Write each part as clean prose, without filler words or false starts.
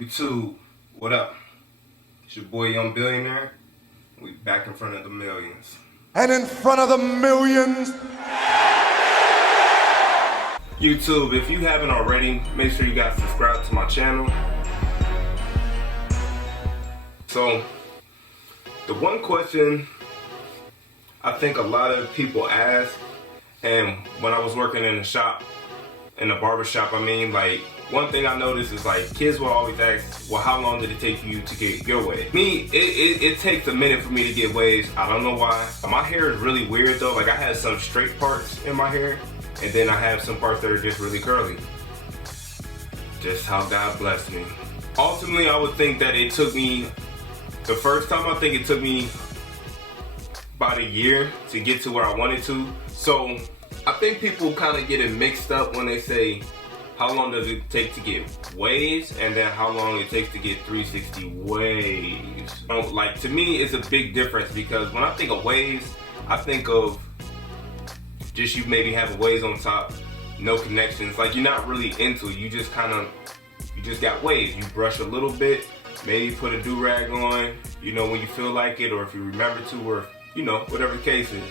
YouTube, what up? It's your boy Young Billionaire. We back in front of the millions. And in front of the millions. YouTube, if you haven't already, make sure you guys subscribe to my channel. So, the one question I think a lot of people ask, and when I was working in the shop, in the barber shop, like, one thing I noticed is like kids will always ask, well, how long did it take you to get your wave? Me, it takes a minute for me to get waves. I don't know why. My hair is really weird though. Like I have some straight parts in my hair, and then I have some parts that are just really curly. Just how God blessed me. Ultimately, I would think that it took me, the first time I think it took me about a year to get to where I wanted to. So I think people kind of get it mixed up when they say, how long does it take to get waves, and then how long it takes to get 360 waves. Like, to me, it's a big difference, because when I think of waves, I think of just you maybe having waves on top, no connections. Like, you're not really into it. You just kind of, you just got waves. You brush a little bit, maybe put a do-rag on, you know, when you feel like it, or if you remember to, or, you know, whatever the case is.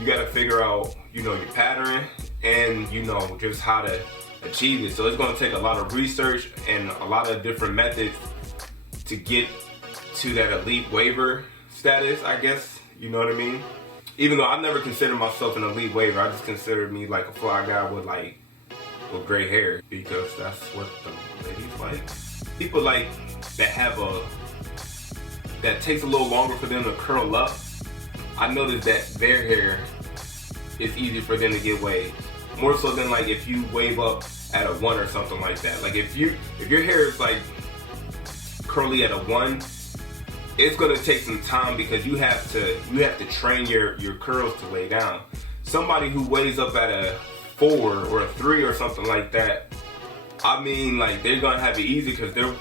You got to figure out, you know, your pattern and, you know, just how to achieve it. So it's going to take a lot of research and a lot of different methods to get to that elite waver status, I guess. You know what I mean? Even though I never considered myself an elite waver, I just considered me like a fly guy with gray hair, because that's what the ladies like. People like that have that takes a little longer for them to curl up. I noticed that their hair is easy for them to get waves. More so than like if you wave up at a 1 or something like that. Like if your hair is like curly at a 1, it's gonna take some time, because you have to train your curls to lay down. Somebody who waves up at a 4 or a 3 or something like that, I mean, like, they're gonna have it easy, because their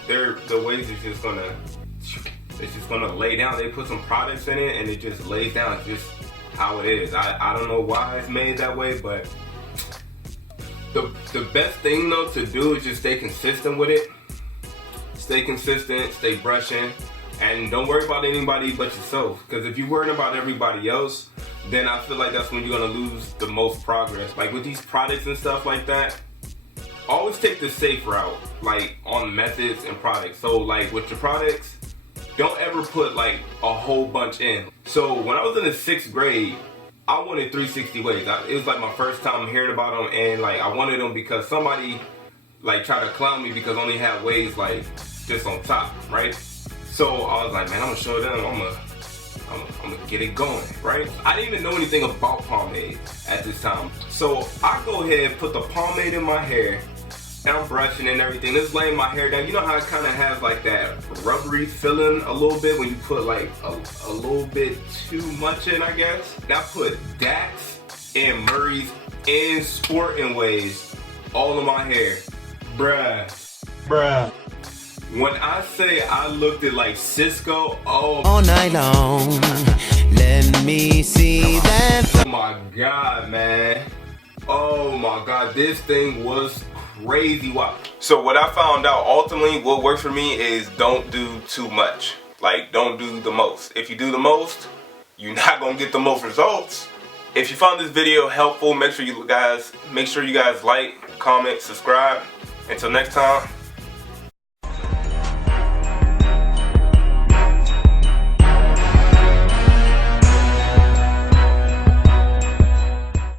waves is just gonna lay down. They put some products in it and it just lays down. It's just how it is. I don't know why it's made that way, but the best thing though to do is just stay consistent with it. Stay consistent, stay brushing, and don't worry about anybody but yourself. Because if you're worrying about everybody else, then I feel like that's when you're gonna lose the most progress. Like with these products and stuff like that, always take the safe route, like on methods and products. So like with your products, don't ever put like a whole bunch in. So when I was in the 6th grade, I wanted 360 waves. It was like my first time hearing about them, and like I wanted them because somebody like tried to clown me because I only had waves like just on top, right? So I was like, man, I'm gonna show them. I'm gonna get it going, right? I didn't even know anything about pomade at this time. So I go ahead and put the pomade in my hair, and I'm brushing and everything. Just laying my hair down. You know how it kind of has like that rubbery feeling a little bit when you put like a little bit too much in, I guess. And I put Dax and Murray's and Sporting Waves all in my hair. Bruh. When I say I looked at like Cisco, all night long, let me see that. Oh my God, man. Oh my God, this thing was crazy. Wow. So what I found out, ultimately what works for me is don't do too much. Like, don't do the most. If you do the most, you're not gonna get the most results. If you found this video helpful, make sure you guys like, comment, subscribe. Until next time.